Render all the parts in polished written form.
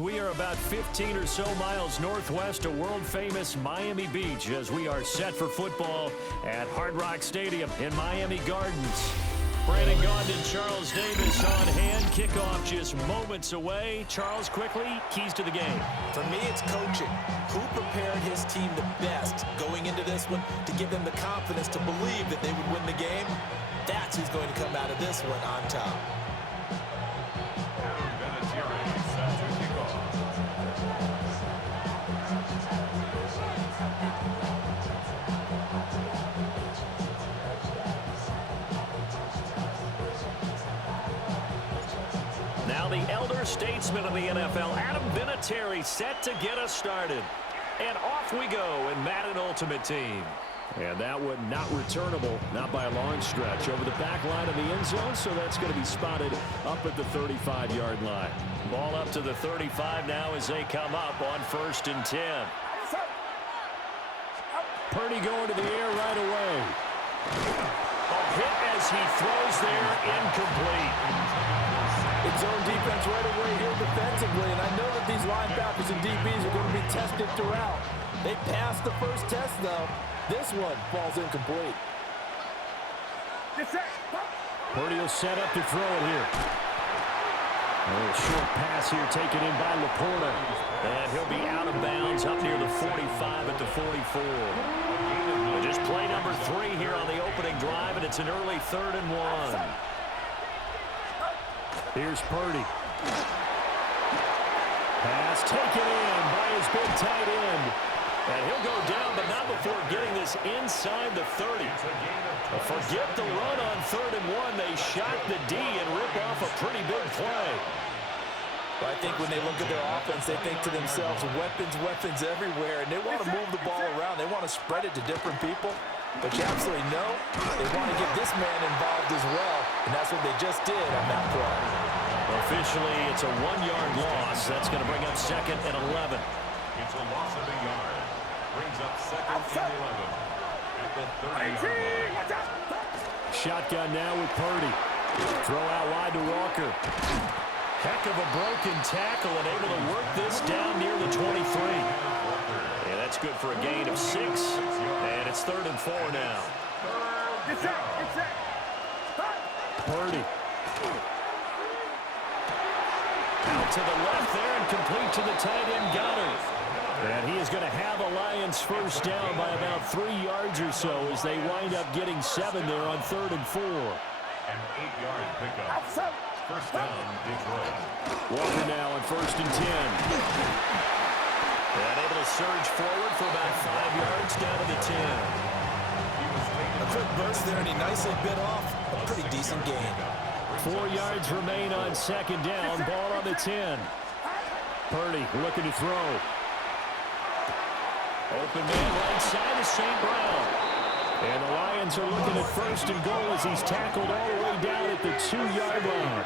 We are about 15 or so miles northwest of world-famous Miami Beach as we are set for football at Hard Rock Stadium in Miami Gardens. Brandon Gaudin and Charles Davis on hand. Kickoff just moments away. Charles, quickly, keys to the game. For me, it's coaching. Who prepared his team the best going into this one to give them the confidence to believe that they would win the game? That's who's going to come out of this one on top. Now the elder statesman of the NFL, Adam Vinatieri, set to get us started. And off we go in Madden Ultimate Team. And that one not returnable, not by a long stretch, over the back line of the end zone, so that's going to be spotted up at the 35-yard line. Ball up to the 35 now as they come up on 1st and 10. Purdy going to the air right away. A hit as he throws there, incomplete. It's zone defense right away here defensively, and I know that these linebackers and DBs are going to be tested throughout. They passed the first test, though. This one falls incomplete. Purdy will set up to throw it here. A little short pass here taken in by Laporta. And he'll be out of bounds up near the 45 at the 44. Just play number 3 here on the opening drive, and it's an early 3rd and 1. Here's Purdy. Pass taken in by his big tight end. And he'll go down, but not before getting this inside the 30. Forget the run on 3rd and 1. They shot the D and rip off a pretty big play. But I think when they look at their offense, they think to themselves, weapons everywhere. And they want to move the ball around. They want to spread it to different people. But you absolutely know they want to get this man involved as well. And that's what they just did on that play. Officially, it's a 1-yard loss. That's going to bring up 2nd and 11. It's a loss of a yard. Brings up 2nd and 11 at the 30-yard line. Shotgun now with Purdy. Throw out wide to Walker. Heck of a broken tackle and able to work this down near the 23. Yeah, that's good for a gain of 6. And it's 3rd and 4 now. Purdy. Out to the left there and complete to the tight end Goddard. And he is going to have a Lions first down by about 3 yards or so as they wind up getting 7 there on 3rd and 4. An 8-yard pickup. First down, Detroit. Walker now on 1st and 10. And able to surge forward for about 5 yards down to the 10. A quick burst there, and he nicely bit off a pretty decent gain. 4 yards remain on 2nd down. Ball on the 10. Purdy looking to throw. Open man right side of St. Brown. And the Lions are looking at 1st and goal as he's tackled all the way down at the 2-yard line.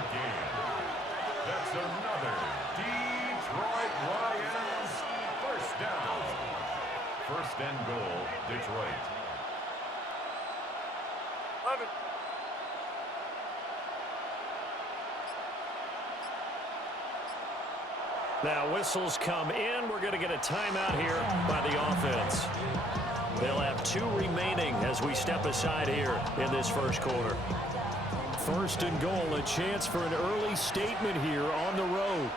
That's another Detroit Lions first down. 1st and goal, Detroit. 11. Now whistles come in. We're going to get a timeout here by the offense. They'll have 2 remaining as we step aside here in this first quarter. 1st and goal, a chance for an early statement here on the road.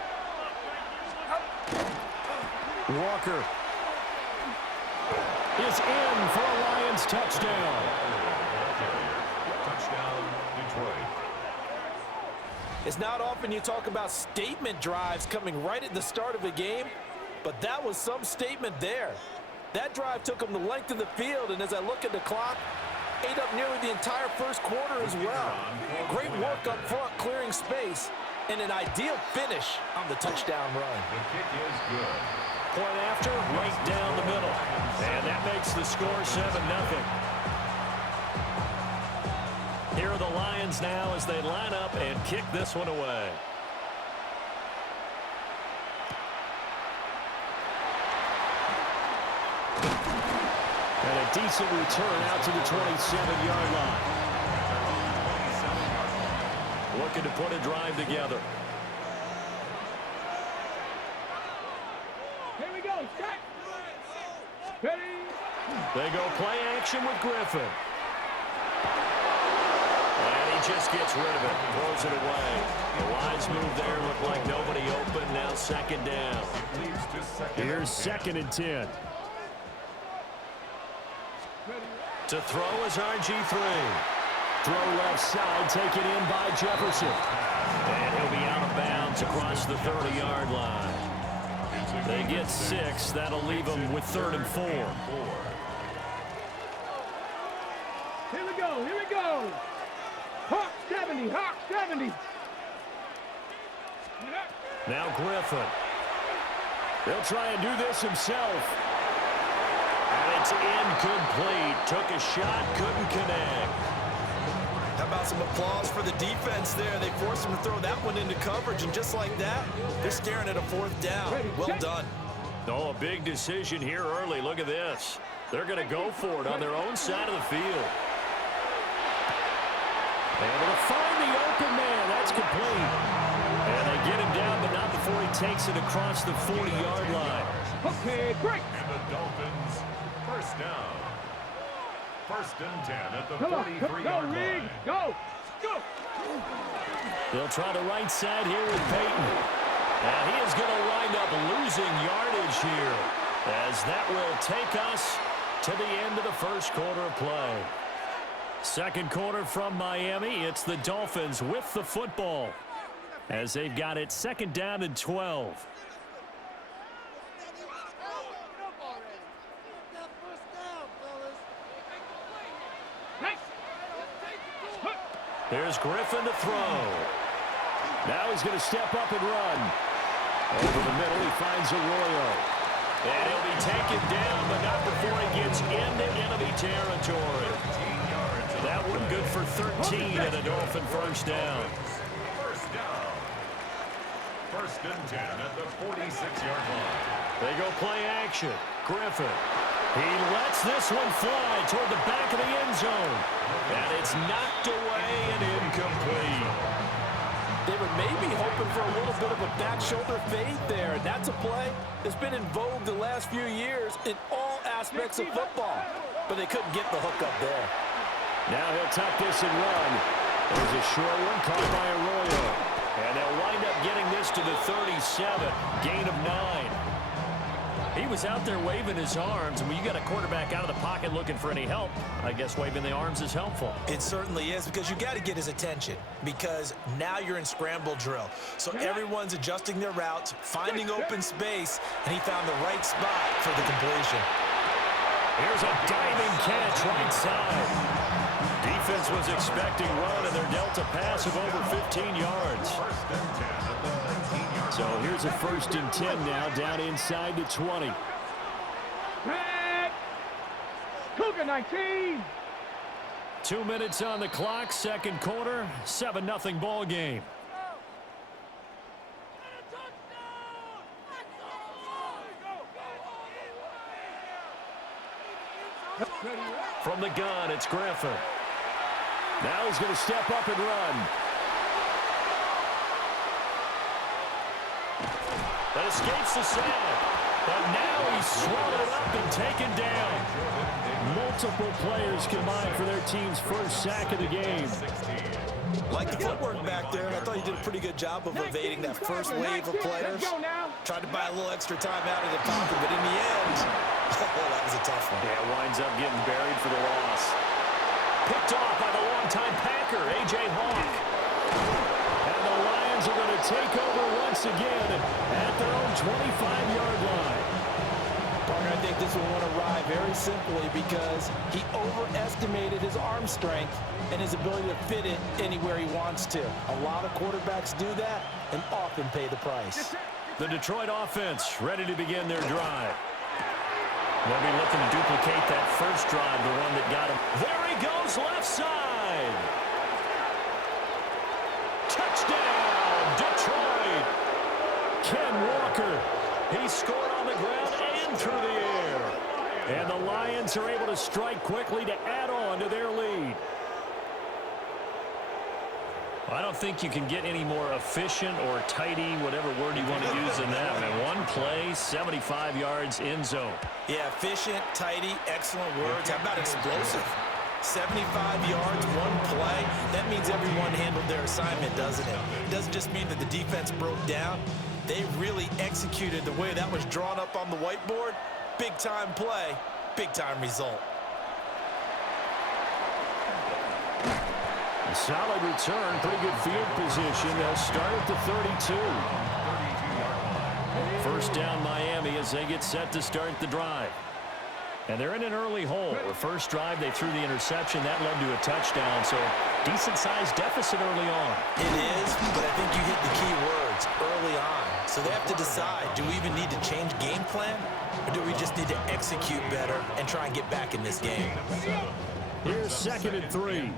Walker is in for a Lions touchdown. Touchdown, Detroit. It's not often you talk about statement drives coming right at the start of a game, but that was some statement there. That drive took them the length of the field, and as I look at the clock, ate up nearly the entire first quarter as well. Great work up front, clearing space, and an ideal finish on the touchdown run. The kick is good. Point after, right down the middle. And that makes the score 7-0. Here are the Lions now as they line up and kick this one away. And a decent return out to the 27-yard line. Looking to put a drive together. They go play action with Griffin. And he just gets rid of it, throws it away. The wise move there, looked like nobody open. Now second down. Here's 2nd and 10. To throw is RG3. Throw left side, taken in by Jefferson. And he'll be out of bounds across the 30-yard line. They get 6. That'll leave them with 3rd and 4. Here we go, here we go. Hawk 70, Hawk 70. Now Griffin. They'll try and do this himself. And it's incomplete. Took a shot, couldn't connect. How about some applause for the defense there? They forced him to throw that one into coverage, and just like that, they're staring at a 4th down. Well done. Oh, a big decision here early. Look at this. They're going to go for it on their own side of the field. Able to find the open man. That's complete. And they get him down, but not before he takes it across the 40-yard line. Okay, great. And the Dolphins, first down. 1st and 10 at the Come on, 43-yard go, Reed. line. Go, go. They'll try the right side here with Peyton. And he is going to wind up losing yardage here, as that will take us to the end of the 1st quarter of play. 2nd quarter from Miami. It's the Dolphins with the football, as they've got it 2nd down and 12. Here's Griffin to throw. Now he's going to step up and run. Over the middle, he finds Arroyo. And he'll be taken down, but not before he gets into enemy territory. That one good for 13 and a Dolphin 1st down. 1st down. 1st and 10 at the 46-yard line. They go play action. Griffin. He lets this one fly toward the back of the end zone. And it's knocked away and incomplete. They were maybe hoping for a little bit of a back shoulder fade there, and that's a play that's been in vogue the last few years in all aspects of football. But they couldn't get the hook up there. Now he'll tuck this and run. There's a short one caught by Arroyo. And they'll wind up getting this to the 37. Gain of 9. He was out there waving his arms, and when you got a quarterback out of the pocket looking for any help, I guess waving the arms is helpful. It certainly is, because you got to get his attention, because now you're in scramble drill. So everyone's adjusting their routes, finding open space, and he found the right spot for the completion. Here's a diving catch right side. Defense was expecting run, and they're dealt a pass of over 15 yards. 1st and 10 at the 19-yard So here's a 1st and 10 now, down inside the 20. Red. Cougar 19. 2 minutes on the clock, 2nd quarter, 7-0 ball game. From the gun, it's Griffin. Now he's going to step up and run. That escapes the sack. But now he's swallowed up and taken down. Multiple players combined for their team's 1st sack of the game. Like the footwork back there, I thought he did a pretty good job of evading that first wave of players. Tried to buy a little extra time out of the pocket, but in the end, that was a tough one. Yeah, winds up getting buried for the loss. Picked off by the longtime Packer, A.J. Hawk. And the Lions are going to take over once again at their own 25-yard line. Parker, I think this one went awry very simply because he overestimated his arm strength and his ability to fit it anywhere he wants to. A lot of quarterbacks do that and often pay the price. The Detroit offense ready to begin their drive. They'll be looking to duplicate that first drive, the one that got him. There he goes, left side. Touchdown, Detroit. Ken Walker. He scored on the ground and through the air. And the Lions are able to strike quickly to add on to their lead. I don't think you can get any more efficient or tidy, whatever word you want to use in that. And one play, 75 yards in zone. Yeah, efficient, tidy, excellent words. How about explosive? 75 yards, one play. That means everyone handled their assignment, doesn't it? It doesn't just mean that the defense broke down. They really executed the way that was drawn up on the whiteboard. Big-time play, big-time result. A solid return, pretty good field position. They'll start at the 32. First down Miami as they get set to start the drive. And they're in an early hole. The first drive, they threw the interception. That led to a touchdown, so decent-sized deficit early on. It is, but I think you hit the key words, early on. So they have to decide, do we even need to change game plan, or do we just need to execute better and try and get back in this game? Here's 2nd and 3.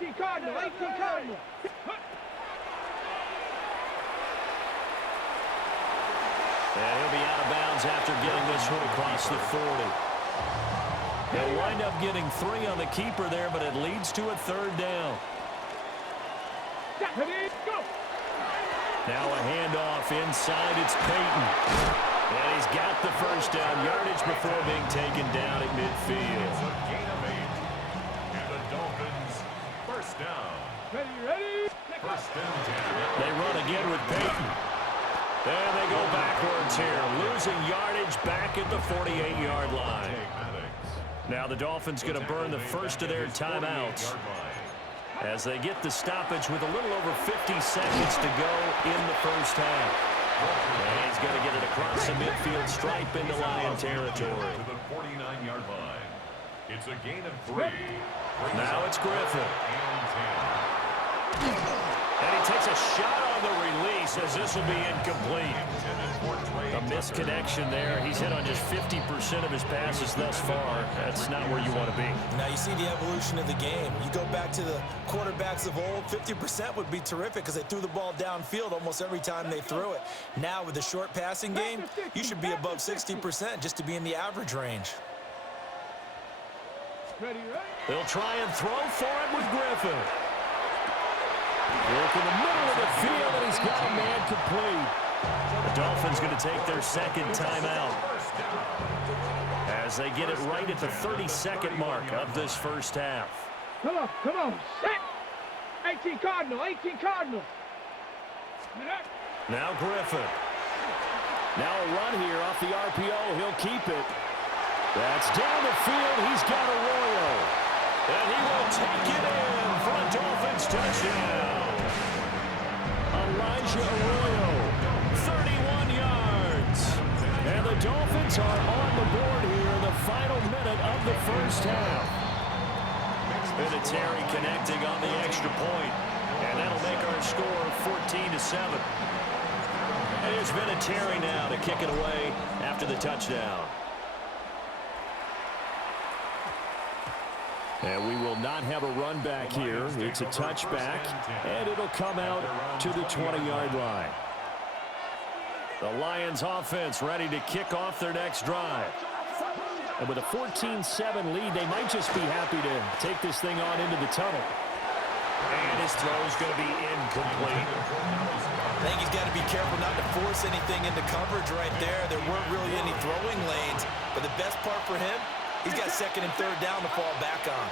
18 Cardinal, 18 Cardinal. And he'll be out of bounds after getting this one across the 40. He'll wind up getting 3 on the keeper there, but it leads to a 3rd down. Go. Now a handoff inside. It's Peyton. And he's got the first down. Yardage before being taken down at midfield. It's a gain of 8. And the Dolphins, first down. Ready? First and 10. They run again with Peyton. And they go backwards here, losing yardage back at the 48-yard line. Now the Dolphins going to burn the first of their timeouts as they get the stoppage with a little over 50 seconds to go in the first half. And he's going to get it across the midfield stripe into Lion territory. To the 49-yard line. It's a gain of 3. Now it's Griffin. And 10. And he takes a shot on the release as this will be incomplete. A misconnection there. He's hit on just 50% of his passes thus far. That's not where you want to be. Now you see the evolution of the game. You go back to the quarterbacks of old, 50% would be terrific because they threw the ball downfield almost every time they threw it. Now with the short passing game, you should be above 60% just to be in the average range. Ready? They'll try and throw for it with Griffin. Work in the middle of the field, and he's got a man complete. The Dolphins going to take their second timeout as they get it right at the 32nd mark of this first half. Come on. Set. 18 Cardinal, 18 Cardinal. Now Griffin. Now a run here off the RPO. He'll keep it. That's down the field. He's got Arroyo. And he will take it in for a Dolphins touchdown. Elijah Arroyo, 31 yards. And the Dolphins are on the board here in the final minute of the first half. Vinatieri connecting on the extra point. And that'll make our score 14-7. And here's Vinatieri now to kick it away after the touchdown. And we will not have a run back here. It's a touchback, and it'll come out to the 20-yard line. The Lions offense ready to kick off their next drive. And with a 14-7 lead, they might just be happy to take this thing on into the tunnel. And his throw is going to be incomplete. I think he's got to be careful not to force anything into coverage right there. There weren't really any throwing lanes, but the best part for him, he's got 2nd and 3rd down to fall back on.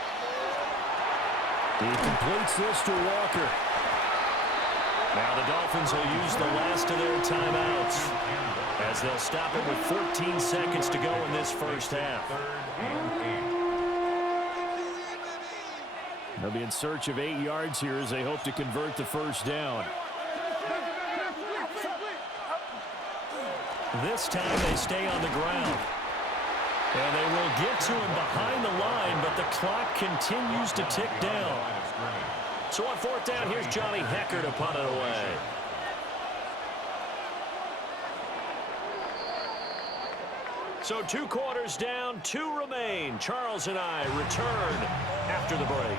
He completes this to Walker. Now the Dolphins will use the last of their timeouts as they'll stop it with 14 seconds to go in this first half. They'll be in search of 8 yards here as they hope to convert the first down. This time they stay on the ground. And they will get to him behind the line, but the clock continues to tick down. So on 4th down, here's Johnny Hekker to punt it away. So 2 quarters down, 2 remain. Charles and I return after the break.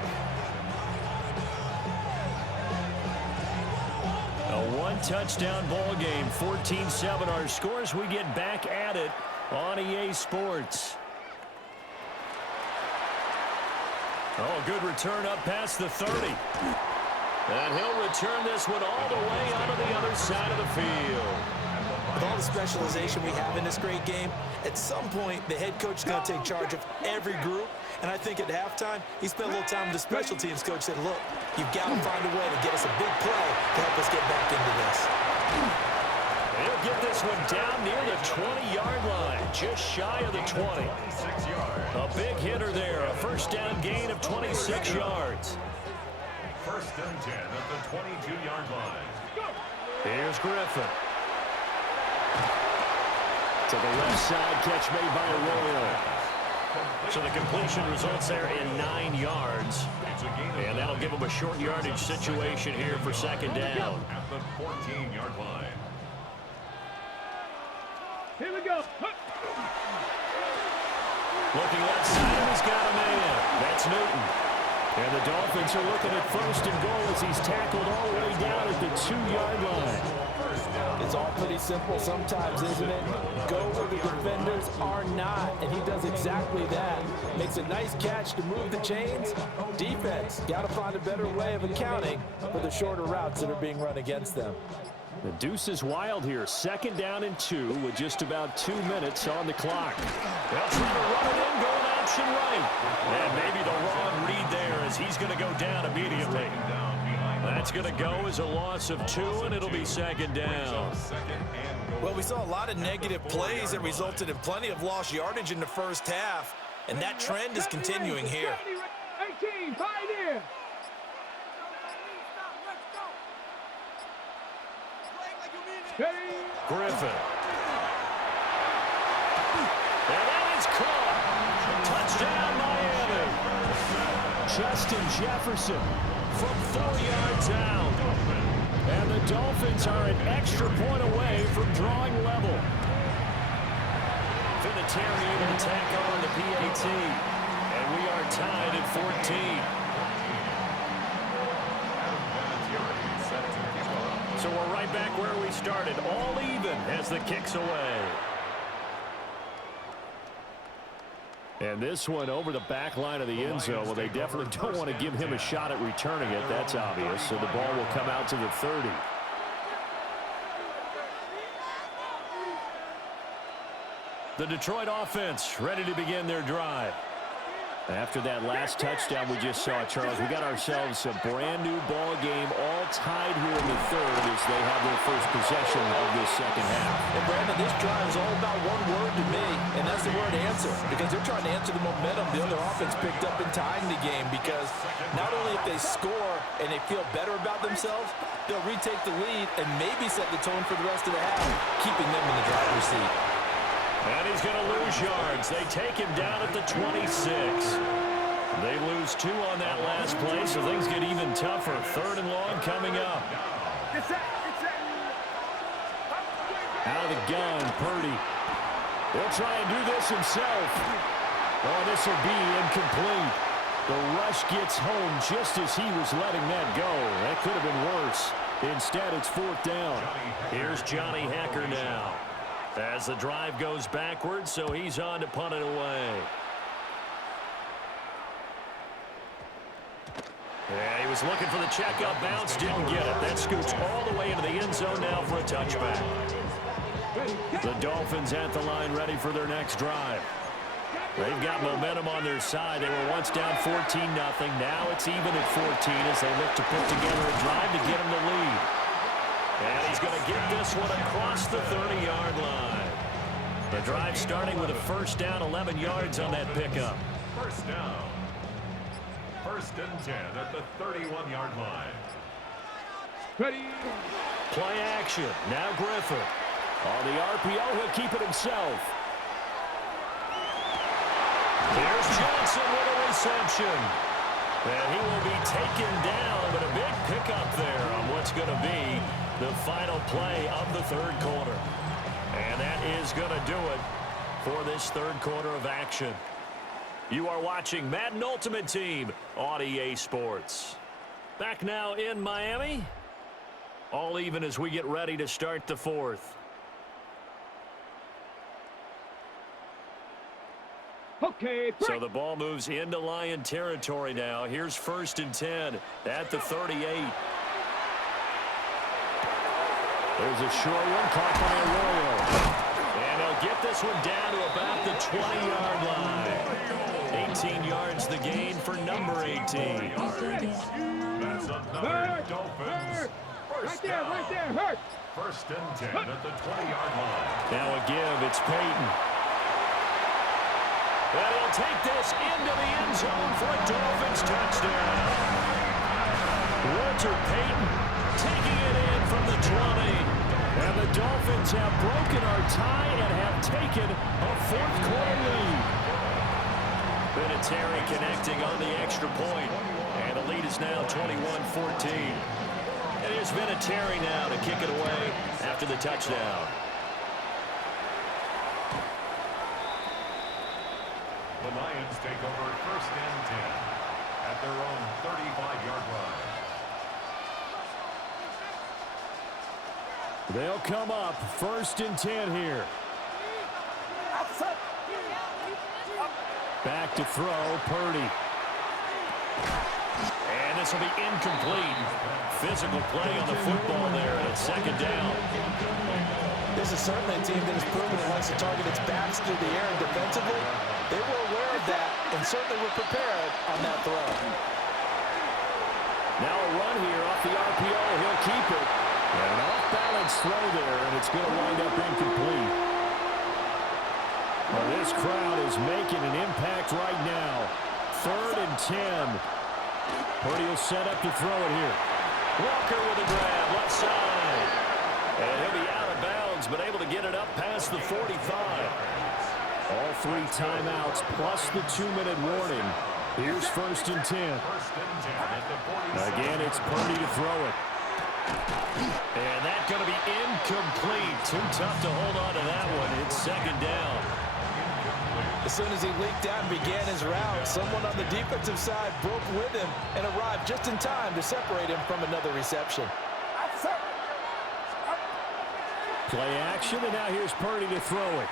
A 1-touchdown ball game, 14-7 our scores. We get back at it on EA Sports. Oh, good return up past the 30. And he'll return this one all the way onto the other side of the field. With all the specialization we have in this great game, at some point, the head coach is going to take charge of every group. And I think at halftime, he spent a little time with the special teams coach, said, look, you've got to find a way to get us a big play to help us get back into this. He'll get this one down near the 20-yard line, just shy of the 20. A big hitter there, a first down gain of 26 yards. First and 10 at the 22-yard line. Here's Griffin. To the left side, catch made by Arroyo. So the completion results there in 9 yards. And that'll give him a short yardage situation here for second down. At the 14-yard line. Here we go. Looking left side, and he's got a man. That's Newton. And the Dolphins are looking at first and goal as he's tackled all the way down at the 2-yard line. It's all pretty simple sometimes, isn't it? Go where the defenders are not, and he does exactly that. Makes a nice catch to move the chains. Defense, got to find a better way of accounting for the shorter routes that are being run against them. The deuce is wild here. Second down and 2 with just about 2 minutes on the clock. They'll try to run it in, going option right. And maybe the wrong read there as he's going to go down immediately. That's going to go as a loss of 2, and it'll be second down. Well, we saw a lot of negative plays that resulted in plenty of lost yardage in the first half, and that trend is continuing here. 18, Pioneer. Griffin. And that is caught. Touchdown, Miami. Justin Jefferson from 4 yards out. And the Dolphins are an extra point away from drawing level. Vinatieri able to tack on the PAT. And we are tied at 14. So we're right back where we started, all even as the kick's away. And this one over the back line of the end zone. Well, they definitely don't want to give him a shot at returning it. That's obvious. So the ball will come out to the 30. The Detroit offense ready to begin their drive. After that last touchdown we just saw, Charles, we got ourselves a brand new ball game, all tied here in the third as they have their first possession of this second half. And Brandon, this drive is all about one word to me, and that's the word answer, because they're trying to answer the momentum the other offense picked up in tying the game, because not only if they score and they feel better about themselves, they'll retake the lead and maybe set the tone for the rest of the half, keeping them in the driver's seat. And he's going to lose yards. They take him down at the 26. They lose 2 on that last play, so things get even tougher. Third and long coming up. Out of the gun, Purdy. He'll try and do this himself. Oh, this will be incomplete. The rush gets home just as he was letting that go. That could have been worse. Instead, it's 4th down. Here's Johnny Hekker now. As the drive goes backwards, so he's on to punt it away. Yeah, he was looking for the checkup bounce, didn't get it. That scoots all the way into the end zone now for a touchback. The Dolphins at the line ready for their next drive. They've got momentum on their side. They were once down 14-0. Now it's even at 14 as they look to put together a drive to get them the lead. And he's going to get this one across the 30-yard line. The drive starting with a first down, 11 yards on that pickup. First down. First and 10 at the 31-yard line. Ready. Play action. Now Griffin. On the RPO, he'll keep it himself. Here's Johnson with a reception. And he will be taken down, but a big pickup there on what's going to be the final play of the third quarter. And that is going to do it for this third quarter of action. You are watching Madden Ultimate Team on EA Sports. Back now in Miami. All even as we get ready to start the fourth. Okay, So the ball moves into Lion territory now. Here's first and 10 at the 38. There's a short one caught by Arroyo. And he'll get this one down to about the 20-yard line. 18 yards the gain for number 18. That's another Dolphins. Right there, hurt. First and 10 at the 20-yard line. Now a give, it's Peyton. And he'll take this into the end zone for a Dolphins touchdown. Walter Payton taking it in from the 20. And the Dolphins have broken our tie and have taken a fourth-quarter lead. Vinatieri connecting on the extra point. And the lead is now 21-14. And here's Vinatieri now to kick it away after the touchdown. The Lions take over first and 10 at their own 35-yard line. They'll come up first and 10 here. Back to throw, Purdy. And this will be incomplete. Physical play on the football there, and it's second down. This is certainly a team that has proven it likes to target its backs through the air and defensively. They were aware of that and certainly were prepared on that throw. Now a run here off the RPO. He'll keep it. And an off-balance throw there, and it's going to wind up incomplete. Well, this crowd is making an impact right now. Third and 10. Purdy will set up to throw it here. Walker with a grab, left side. And he'll be out of bounds, but able to get it up past the 45. All three timeouts plus the 2-minute warning. Here's first and 10. Again, it's Purdy to throw it. And that's going to be incomplete. Too tough to hold on to that one. It's second down. As soon as he leaked out and began his route, someone on the defensive side broke with him and arrived just in time to separate him from another reception. Play action, and now here's Purdy to throw it.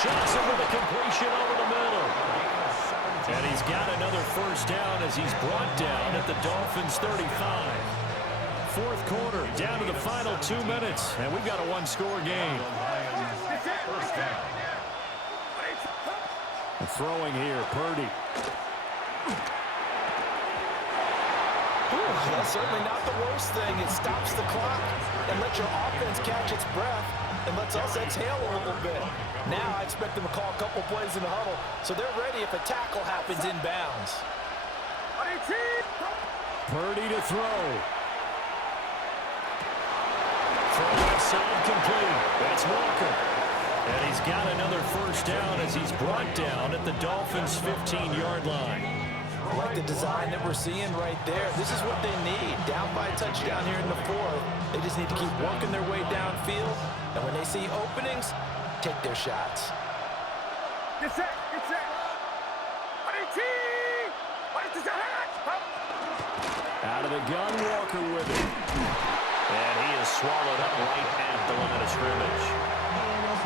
Johnson with a completion over the middle. And he's got another first down as he's brought down at the Dolphins' 35. Fourth quarter, down to the final 2 minutes, and we've got a one-score game. Throwing here, Purdy. That's certainly not the worst thing. It stops the clock and lets your offense catch its breath and lets us exhale a little bit. Now I expect them to call a couple plays in the huddle so they're ready if a tackle happens inbounds. Purdy to throw. Throw left side complete. That's Walker. And he's got another first down as he's brought down at the Dolphins' 15-yard line. I like the design that we're seeing right there. This is what they need. Down by a touchdown here in the fourth. They just need to keep working their way downfield. And when they see openings, take their shots. Get set. Out of the gun, Walker with it. And he is swallowed up right at the line of scrimmage.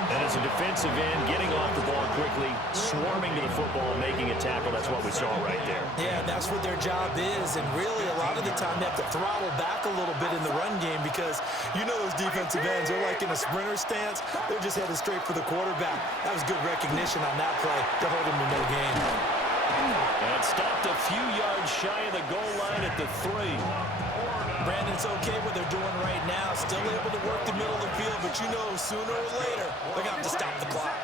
And as a defensive end, getting off the ball quickly, swarming to the football, making a tackle, that's what we saw right there. Yeah, that's what their job is. And really, a lot of the time, they have to throttle back a little bit in the run game because you know those defensive ends, they're like in a sprinter stance. They're just headed straight for the quarterback. That was good recognition on that play to hold him to no gain. And stopped a few yards shy of the goal line at the 3. Brandon, it's okay what they're doing right now. Still able to work the middle of the field, but you know sooner or later they're going to have to stop the clock.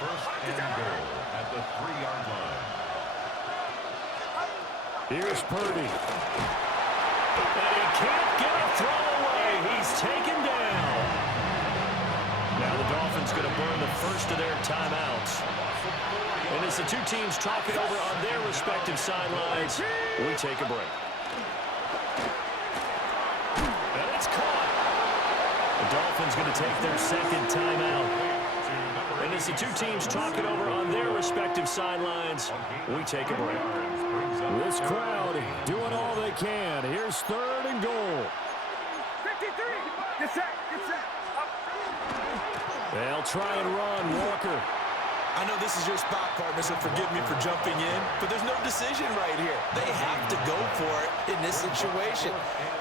First and goal at the 3-yard line. Here's Purdy. And he can't get a throw away. He's taken down. Now the Dolphins going to burn the first of their timeouts. And as the two teams talk it over on their respective sidelines, we take a break. And it's caught. The Dolphins going to take their second timeout. And as the two teams talk it over on their respective sidelines, we take a break. This crowd doing all they can. Here's third and goal. 53. Get set. They'll try and run. Walker. I know this is your spot, partner, so forgive me for jumping in, but there's no decision right here. They have to go for it in this situation.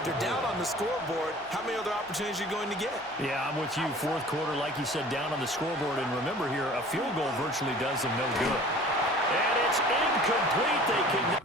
They're down on the scoreboard. How many other opportunities are you going to get? Yeah, I'm with you. Fourth quarter, like you said, down on the scoreboard. And remember here, a field goal virtually does them no good. And it's incomplete. They can...